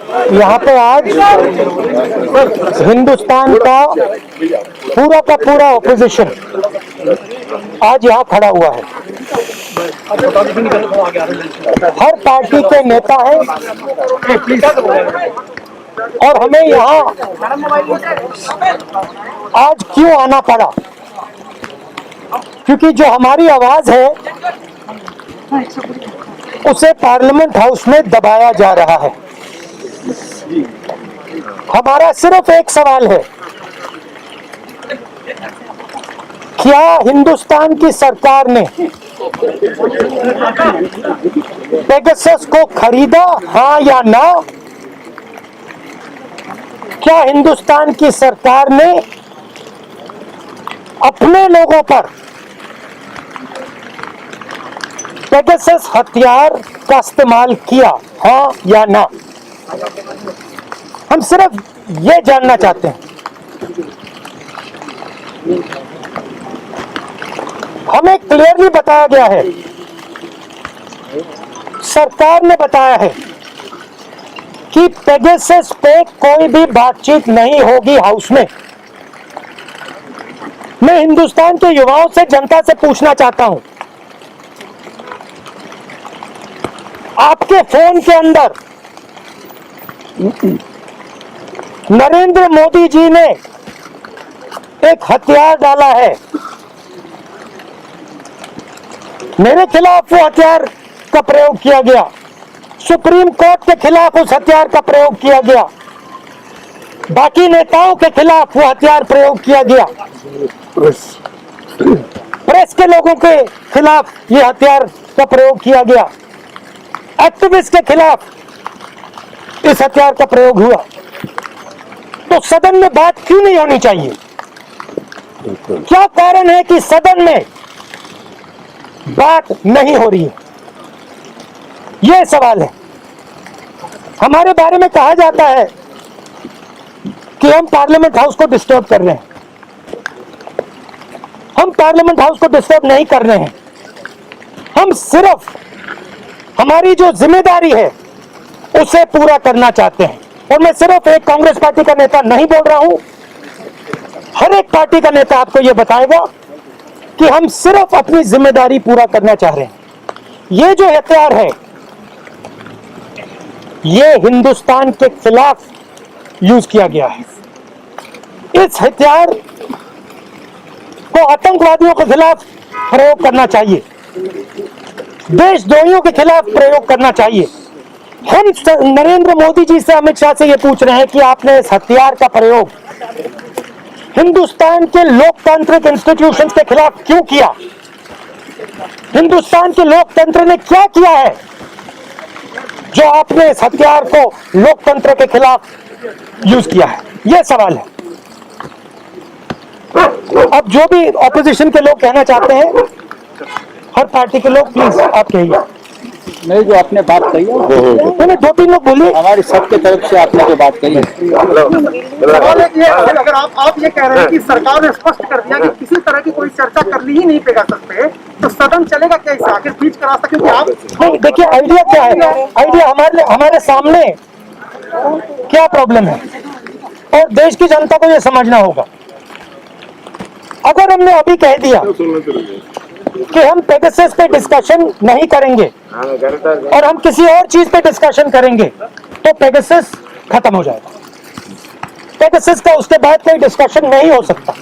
यहाँ पे आज हिंदुस्तान का पूरा ऑपोजिशन आज यहाँ खड़ा हुआ है। हर पार्टी के नेता हैं और हमें यहाँ आज क्यों आना पड़ा, क्योंकि जो हमारी आवाज है उसे पार्लियामेंट हाउस में दबाया जा रहा है। हमारा सिर्फ एक सवाल है, क्या हिंदुस्तान की सरकार ने पेगासस को खरीदा, हाँ या ना? क्या हिंदुस्तान की सरकार ने अपने लोगों पर पेगासस हथियार का इस्तेमाल किया, हाँ या ना? हम सिर्फ ये जानना चाहते हैं। हमें क्लियरली बताया गया है, सरकार ने बताया है कि पेगासस पे कोई भी बातचीत नहीं होगी हाउस में। मैं हिंदुस्तान के युवाओं से, जनता से पूछना चाहता हूं, आपके फोन के अंदर नरेंद्र मोदी जी ने एक हथियार डाला है, मेरे खिलाफ वो हथियार का प्रयोग किया गया, सुप्रीम कोर्ट के खिलाफ उस हथियार का प्रयोग किया गया, बाकी नेताओं के खिलाफ वो हथियार प्रयोग किया गया, प्रेस के लोगों के खिलाफ ये हथियार का प्रयोग किया गया, एक्टिविस्ट के खिलाफ इस हथियार का प्रयोग हुआ। तो सदन में बात क्यों नहीं होनी चाहिए? क्या कारण है कि सदन में बात नहीं हो रही है? यह सवाल है। हमारे बारे में कहा जाता है कि हम पार्लियामेंट हाउस को डिस्टर्ब कर रहे हैं। हम पार्लियामेंट हाउस को डिस्टर्ब नहीं कर रहे हैं। हम सिर्फ हमारी जो जिम्मेदारी है उसे पूरा करना चाहते हैं। और मैं सिर्फ एक कांग्रेस पार्टी का नेता नहीं बोल रहा हूं, हर एक पार्टी का नेता आपको यह बताएगा कि हम सिर्फ अपनी जिम्मेदारी पूरा करना चाह रहे हैं। ये जो हथियार है ये हिंदुस्तान के खिलाफ यूज किया गया है। इस हथियार को आतंकवादियों के खिलाफ प्रयोग करना चाहिए, देशद्रोहियों के खिलाफ प्रयोग करना चाहिए। हम नरेंद्र मोदी जी से, अमित शाह से ये पूछ रहे हैं कि आपने इस हथियार का प्रयोग हिंदुस्तान के लोकतांत्रिक इंस्टीट्यूशंस के खिलाफ क्यों किया? हिंदुस्तान के लोकतंत्र ने क्या किया है जो आपने इस हथियार को लोकतंत्र के खिलाफ यूज किया है? यह सवाल है। अब जो भी ऑपोजिशन के लोग कहना चाहते हैं, हर पार्टी के लोग, प्लीज आप कहिए। नहीं, जो आपने बात कही है, मैंने दो तीन लोग बोलिए, हमारी सबके तरफ से आपने जो बात कही है। सवाल है, अगर आप ये कह रहे हैं कि सरकार ने स्पष्ट कर दिया कि किसी तरह की कोई चर्चा करनी ही नहीं पेगासस पे, तो सदन चलेगा कैसे? आखिर बीच का रास्ता, क्योंकि आप देखिए आइडिया क्या है, आइडिया हमारे सामने क्या प्रॉब्लम है और देश की जनता को ये समझना होगा। अगर हमने अभी कह दिया कि हम पेगासस पे डिस्कशन नहीं करेंगे और हम किसी और चीज पे डिस्कशन करेंगे तो पेगासस खत्म हो जाएगा। पेगासस का उसके बाद कोई डिस्कशन नहीं हो सकता।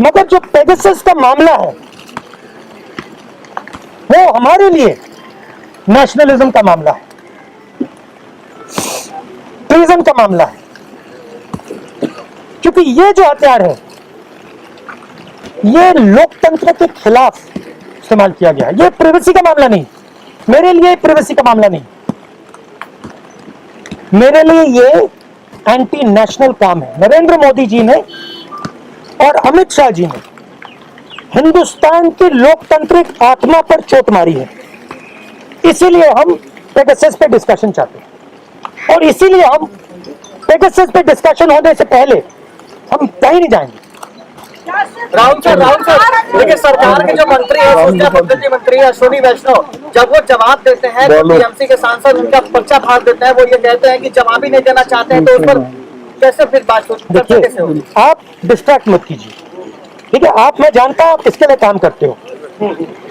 मगर जो पेगासस का मामला है वो हमारे लिए नेशनलिज्म का मामला है, ट्रीजन का मामला है, क्योंकि ये जो हथियार है ये लोकतंत्र के खिलाफ इस्तेमाल किया गया है। ये प्राइवेसी का मामला नहीं, मेरे लिए प्राइवेसी का मामला नहीं, मेरे लिए ये एंटी नेशनल काम है। नरेंद्र मोदी जी ने और अमित शाह जी ने हिंदुस्तान की लोकतांत्रिक आत्मा पर चोट मारी है, इसीलिए हम पेगासस पे डिस्कशन चाहते हैं और इसीलिए हम पेगासस पे डिस्कशन होने से पहले हम कहीं नहीं जाएंगे। राहुल सर देखिए सरकार के जो मंत्री है सूचना प्रौद्योगिकी मंत्री है अश्विनी वैष्णव, जब वो जवाब देते हैं तो टीएमसी के सांसद उनका पर्चा फाड़ देते हैं। वो ये कहते हैं कि जवाब ही नहीं देना चाहते हैं, तो उस पर कैसे फिर बात कैसे कैसे होगी? आप डिस्ट्रैक्ट मत कीजिए, ठीक है? मैं जानता हूँ आप किसके लिए काम करते हो,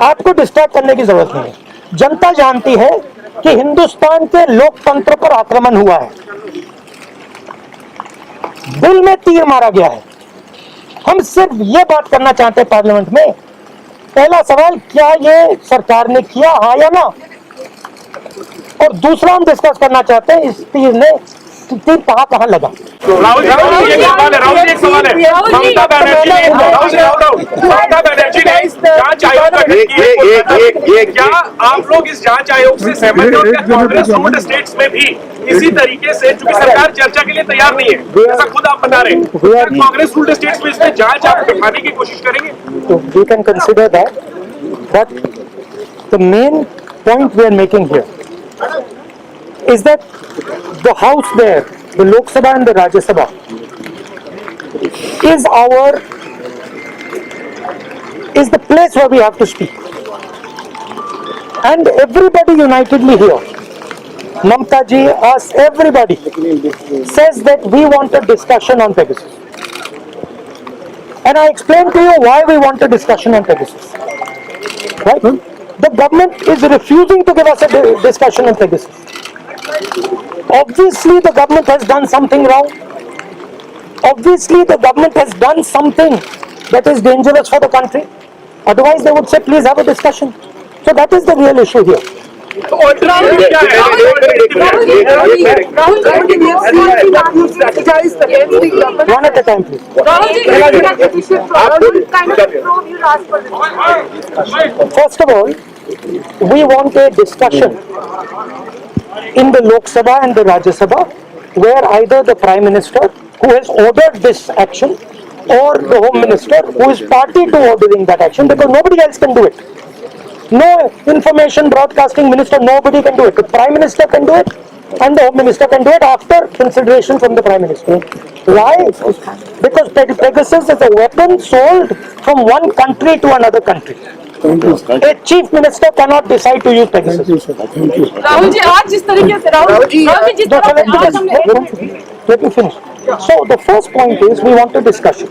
आपको डिस्ट्रैक्ट करने की जरूरत नहीं है। जनता जानती है कि हिंदुस्तान के लोकतंत्र पर आक्रमण हुआ है, दिल में तीर मारा गया है। हम सिर्फ ये बात करना चाहते हैं पार्लियामेंट में, पहला सवाल क्या ये सरकार ने किया, हाँ या ना? और दूसरा हम डिस्कस करना चाहते हैं इस तीर ने तीर कहां लगा। राहुल जी एक सवाल है ममता बनर्जी ने जांच आयोग गठित किए, क्या आप लोग इस जांच आयोग से सहमत हैं? और क्या कांग्रेस रूल्ड स्टेट्स में भी इसी तरीके से, चूंकि सरकार चर्चा के लिए तैयार नहीं है, ऐसा खुद आप बता रहे हैं, कांग्रेस रूल्ड स्टेट्स में इसमें जांच आप दिखाने की कोशिश करेंगे? तो we can consider that, but the main point we are making here is that the house there, the Lok Sabha and the Rajya Sabha, is the place where we have to speak. And everybody unitedly here, Mamta ji, us, everybody says that we want a discussion on Pegasus. And I explained to you why we want a discussion on Pegasus. Right? The government is refusing to give us a discussion on Pegasus. Obviously the government has done something wrong. Obviously the government has done something that is dangerous for the country. Otherwise they would say please have a discussion. So that is the real issue here. One at a time please. First of all, we want a discussion in the Lok Sabha and the Rajya Sabha, where either the Prime Minister, who has ordered this action, or the Home Minister, who is party to ordering that action, because nobody else can do it. No information broadcasting minister, nobody can do it. The Prime Minister can do it, and the Home Minister can do it after consideration from the Prime Minister. Why? Because Pegasus is a weapon sold from one country to another country. A chief minister cannot decide to use Pegasus. Rahul ji आज जिस तरीके से राहुल जी जिस तरह से आज हमने Let me finish. So the first point is we want a discussion.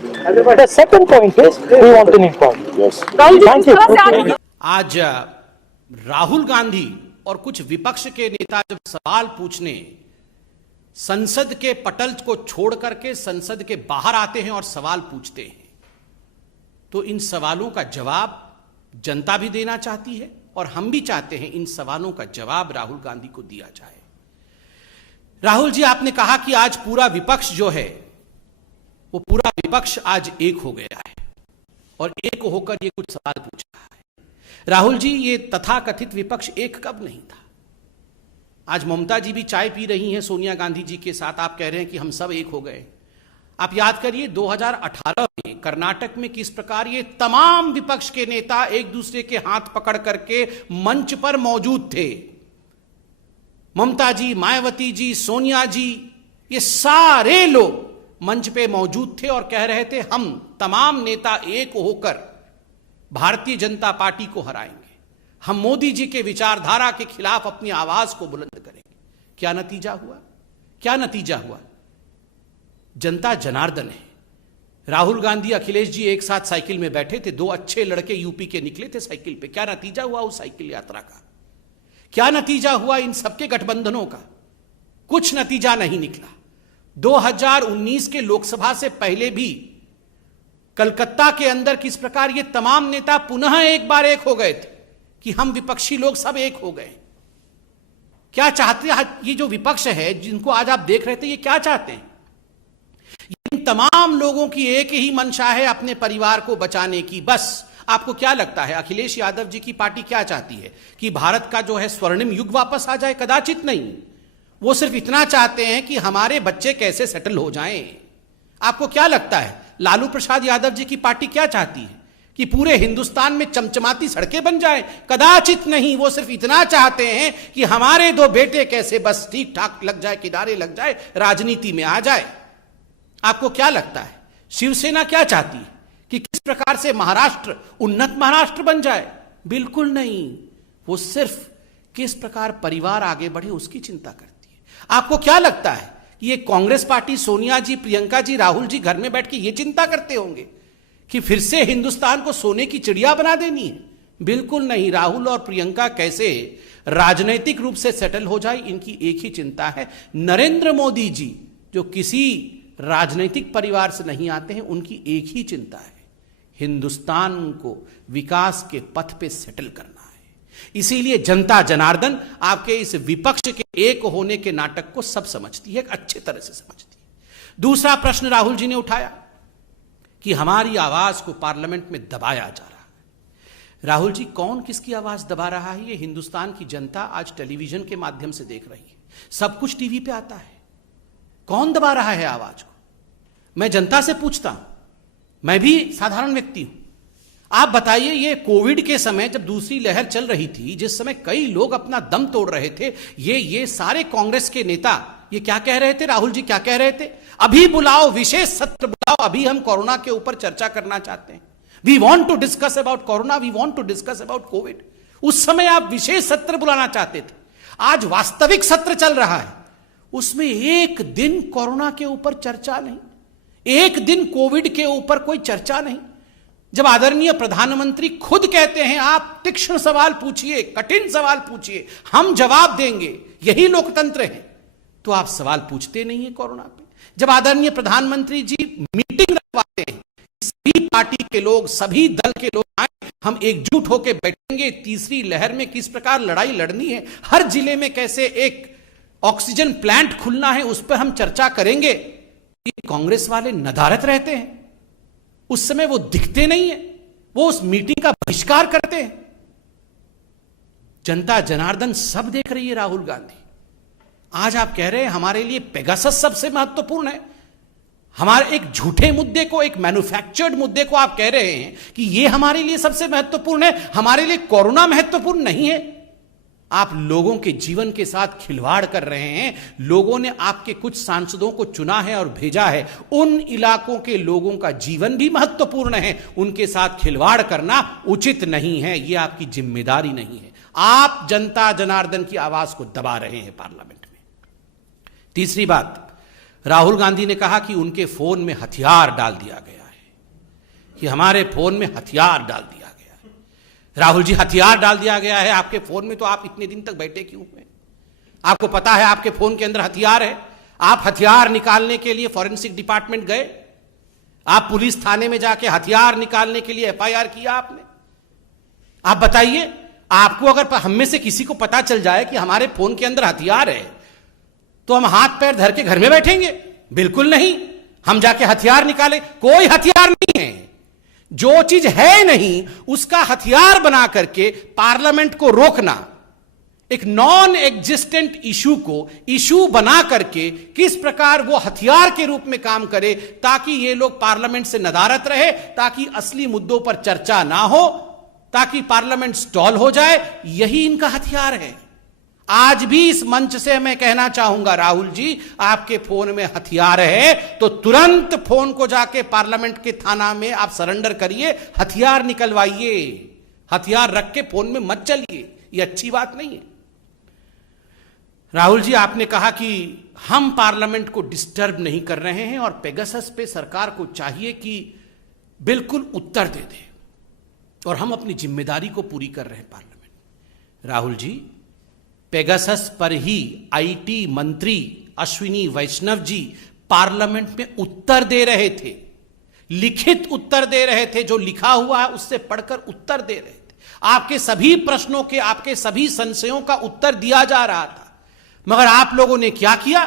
The second point is we want an inquiry. Yes. Rahul ji Thank जिस तरह से you. आज आज राहुल गांधी और कुछ विपक्ष के नेता जब सवाल पूछने संसद के पटल को छोड़ करके संसद के बाहर आते हैं और सवाल पूछते हैं, तो इन सवालों का जवाब जनता भी देना चाहती है और हम भी चाहते हैं इन सवालों का जवाब राहुल गांधी को दिया जाए। राहुल जी, आपने कहा कि आज पूरा विपक्ष जो है वो पूरा विपक्ष आज एक हो गया है और एक होकर ये कुछ सवाल पूछ रहा है। राहुल जी, ये तथाकथित विपक्ष एक कब नहीं था? आज ममता जी भी चाय पी रही हैं सोनिया गांधी जी के साथ, आप कह रहे हैं कि हम सब एक हो गए। आप याद करिए 2018 में कर्नाटक में किस प्रकार ये तमाम विपक्ष के नेता एक दूसरे के हाथ पकड़ करके मंच पर मौजूद थे। ममता जी, मायावती जी, सोनिया जी, ये सारे लोग मंच पे मौजूद थे और कह रहे थे हम तमाम नेता एक होकर भारतीय जनता पार्टी को हराएंगे, हम मोदी जी के विचारधारा के खिलाफ अपनी आवाज को बुलंद करेंगे। क्या नतीजा हुआ? क्या नतीजा हुआ? जनता जनार्दन है। राहुल गांधी, अखिलेश जी एक साथ साइकिल में बैठे थे, दो अच्छे लड़के यूपी के निकले थे साइकिल पे। क्या नतीजा हुआ उस साइकिल यात्रा का? क्या नतीजा हुआ इन सबके गठबंधनों का? कुछ नतीजा नहीं निकला। 2019 के लोकसभा से पहले भी कलकत्ता के अंदर किस प्रकार ये तमाम नेता पुनः एक बार एक हो गए थे कि हम विपक्षी लोग सब एक हो गए। क्या चाहते हैं ये जो विपक्ष है जिनको आज आप देख रहे थे, ये क्या चाहते हैं? इन तमाम लोगों की एक ही मंशा है अपने परिवार को बचाने की। बस आपको क्या लगता है अखिलेश यादव जी की पार्टी क्या चाहती है कि भारत का जो है स्वर्णिम युग वापस आ जाए? कदाचित नहीं। वो सिर्फ इतना चाहते हैं कि हमारे बच्चे कैसे सेटल हो जाएं। आपको क्या लगता है लालू प्रसाद यादव जी की पार्टी क्या चाहती है कि पूरे हिंदुस्तान में चमचमाती सड़कें बन जाएं? कदाचित नहीं। वो सिर्फ इतना चाहते हैं कि हमारे दो बेटे कैसे बस ठीक ठाक लग जाए, किनारे लग जाए, राजनीति में आ जाए। आपको क्या लगता है शिवसेना क्या चाहती है कि किस प्रकार से महाराष्ट्र उन्नत महाराष्ट्र बन जाए, बिल्कुल नहीं। वो सिर्फ किस प्रकार परिवार आगे बढ़े उसकी चिंता करती है। आपको क्या लगता है कि ये कांग्रेस पार्टी, सोनिया जी, प्रियंका जी, राहुल जी घर में बैठ के ये चिंता करते होंगे कि फिर से हिंदुस्तान को सोने की चिड़िया बना देनी है? बिल्कुल नहीं। राहुल और प्रियंका कैसे राजनीतिक रूप से सेटल हो जाए, इनकी एक ही चिंता है। नरेंद्र मोदी जी जो किसी राजनीतिक परिवार से नहीं आते हैं, उनकी एक ही चिंता है, हिंदुस्तान को विकास के पथ पे सेटल करना है। इसीलिए जनता जनार्दन आपके इस विपक्ष के एक होने के नाटक को सब समझती है, अच्छी तरह से समझती है। दूसरा प्रश्न राहुल जी ने उठाया कि हमारी आवाज को पार्लियामेंट में दबाया जा रहा है। राहुल जी, कौन किसकी आवाज दबा रहा है? ये हिंदुस्तान की जनता आज टेलीविजन के माध्यम से देख रही है, सब कुछ टीवी पे आता है। कौन दबा रहा है आवाज को? मैं जनता से पूछता हूं, मैं भी साधारण व्यक्ति हूं। आप बताइए, ये कोविड के समय जब दूसरी लहर चल रही थी, जिस समय कई लोग अपना दम तोड़ रहे थे, ये सारे कांग्रेस के नेता ये क्या कह रहे थे? राहुल जी क्या कह रहे थे? अभी बुलाओ, विशेष सत्र बुलाओ, अभी हम कोरोना के ऊपर चर्चा करना चाहते हैं। We want to discuss about Corona, we want to discuss about Covid. उस समय आप विशेष सत्र बुलाना चाहते थे। आज वास्तविक सत्र चल रहा है, उसमें एक दिन कोरोना के ऊपर चर्चा नहीं, एक दिन कोविड के ऊपर कोई चर्चा नहीं। जब आदरणीय प्रधानमंत्री खुद कहते हैं आप तीक्ष्ण सवाल पूछिए, कठिन सवाल पूछिए, हम जवाब देंगे, यही लोकतंत्र है, तो आप सवाल पूछते नहीं है कोरोना पे। जब आदरणीय प्रधानमंत्री जी मीटिंग रखवाते हैं, सभी पार्टी के लोग, सभी दल के लोग आए, हम एकजुट होकर बैठेंगे, तीसरी लहर में किस प्रकार लड़ाई लड़नी है, हर जिले में कैसे एक ऑक्सीजन प्लांट खुलना है, उस पर हम चर्चा करेंगे। ये कांग्रेस वाले नदारत रहते हैं, उस समय वो दिखते नहीं है, वो उस मीटिंग का बहिष्कार करते हैं। जनता जनार्दन सब देख रही है। राहुल गांधी, आज आप कह रहे हैं हमारे लिए पेगासस सबसे महत्वपूर्ण है। हमारे एक झूठे मुद्दे को, एक मैन्युफैक्चर्ड मुद्दे को आप कह रहे हैं कि यह हमारे लिए सबसे महत्वपूर्ण है, हमारे लिए कोरोना महत्वपूर्ण नहीं है। आप लोगों के जीवन के साथ खिलवाड़ कर रहे हैं। लोगों ने आपके कुछ सांसदों को चुना है और भेजा है, उन इलाकों के लोगों का जीवन भी महत्वपूर्ण है, उनके साथ खिलवाड़ करना उचित नहीं है, यह आपकी जिम्मेदारी नहीं है। आप जनता जनार्दन की आवाज को दबा रहे हैं पार्लियामेंट में। तीसरी बात, राहुल गांधी ने कहा कि उनके फोन में हथियार डाल दिया गया है, कि हमारे फोन में हथियार डाल दिया गया है। राहुल जी, हथियार डाल दिया गया है आपके फोन में, तो आप इतने दिन तक बैठे क्यों हुए? आपको पता है आपके फोन के अंदर हथियार है। आप हथियार निकालने के लिए फॉरेंसिक डिपार्टमेंट गए, आप पुलिस थाने में जाके हथियार निकालने के लिए एफआईआर किया आपने। आप बताइए, आपको अगर हम में से किसी को पता चल जाए कि हमारे फोन के अंदर हथियार है, तो हम हाथ पैर धर के घर में बैठेंगे? बिल्कुल नहीं। हम जाके हथियार निकाले, कोई हथियार नहीं है। जो चीज है नहीं उसका हथियार बना करके पार्लियामेंट को रोकना, एक नॉन एग्जिस्टेंट इशू को इशू बना करके किस प्रकार वो हथियार के रूप में काम करे, ताकि ये लोग पार्लियामेंट से नदारत रहे, ताकि असली मुद्दों पर चर्चा ना हो, ताकि पार्लियामेंट स्टॉल हो जाए, यही इनका हथियार है। आज भी इस मंच से मैं कहना चाहूंगा, राहुल जी, आपके फोन में हथियार है तो तुरंत फोन को जाके पार्लियामेंट के थाना में आप सरेंडर करिए, हथियार निकलवाइए। हथियार रख के फोन में मत चलिए, ये अच्छी बात नहीं है। राहुल जी, आपने कहा कि हम पार्लियामेंट को डिस्टर्ब नहीं कर रहे हैं और पेगासस पे सरकार को चाहिए कि बिल्कुल उत्तर दे दे, और हम अपनी जिम्मेदारी को पूरी कर रहे हैं पार्लियामेंट। राहुल जी, पेगासस पर ही आईटी मंत्री अश्विनी वैष्णव जी पार्लियामेंट में उत्तर दे रहे थे, लिखित उत्तर दे रहे थे, जो लिखा हुआ है उससे पढ़कर उत्तर दे रहे थे। आपके सभी प्रश्नों के, आपके सभी संशयों का उत्तर दिया जा रहा था। मगर आप लोगों ने क्या किया?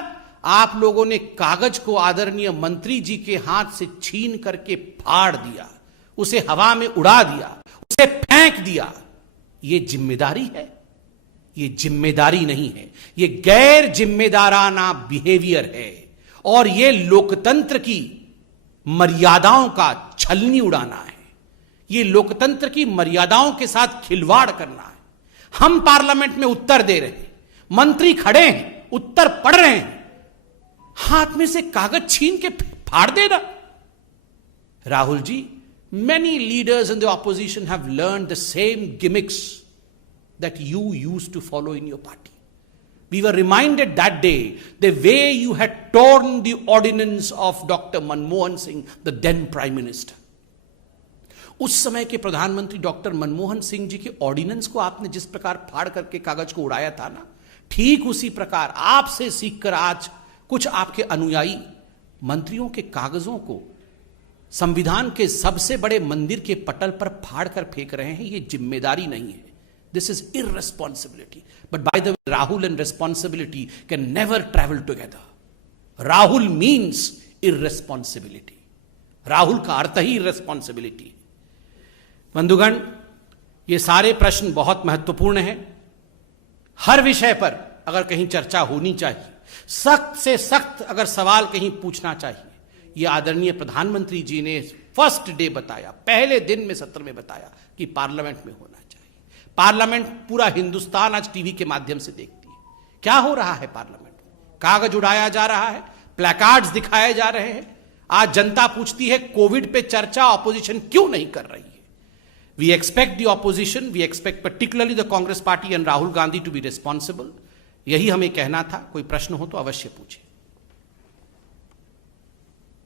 आप लोगों ने कागज को आदरणीय मंत्री जी के हाथ से छीन करके फाड़ दिया, उसे हवा में उड़ा दिया, उसे फेंक दिया। यह जिम्मेदारी है? ये जिम्मेदारी नहीं है, ये गैर जिम्मेदाराना बिहेवियर है, और ये लोकतंत्र की मर्यादाओं का छलनी उड़ाना है, ये लोकतंत्र की मर्यादाओं के साथ खिलवाड़ करना है। हम पार्लियामेंट में उत्तर दे रहे हैं, मंत्री खड़े हैं, उत्तर पढ़ रहे हैं, हाथ में से कागज छीन के फाड़ देना। Rahul ji, Many leaders in the opposition have learned the same gimmicks that you used to follow in your party. We were reminded that day the way you had torn the ordinance of Dr. Manmohan Singh, the then Prime Minister. उस समय के प्रधानमंत्री doctor Manmohan Singh ji के ordinance को आपने जिस प्रकार फाड़ करके कागज को उड़ाया था ना, ठीक उसी प्रकार आपसे सीखकर आज कुछ आपके अनुयायी मंत्रियों के कागजों को संविधान के सबसे बड़े मंदिर के पटल पर फाड़ कर फेंक रहे हैं। ये जिम्मेदारी नहीं है। This is irresponsibility. But by the way, Rahul and responsibility can never travel together. Rahul means irresponsibility. Rahul का अर्थ ही इररेस्पॉन्सिबिलिटी है। बंधुगण, ये सारे प्रश्न बहुत महत्वपूर्ण हैं। हर विषय पर अगर कहीं चर्चा होनी चाहिए, सख्त से सख्त अगर सवाल कहीं पूछना चाहिए, ये आदरणीय प्रधानमंत्री जी ने फर्स्ट डे बताया, पहले दिन में सत्र में बताया कि पार्लियामेंट में होना चाहिए। पार्लियामेंट पूरा हिंदुस्तान आज टीवी के माध्यम से देखती है। क्या हो रहा है पार्लियामेंट में? कागज उड़ाया जा रहा है, प्लेकार्ड्स दिखाए जा रहे हैं। आज जनता पूछती है कोविड पे चर्चा ऑपोजिशन क्यों नहीं कर रही है? We expect the opposition, we expect particularly the Congress party and Rahul Gandhi to be responsible. यही हमें कहना था। कोई प्रश्न हो तो अवश्य पूछें।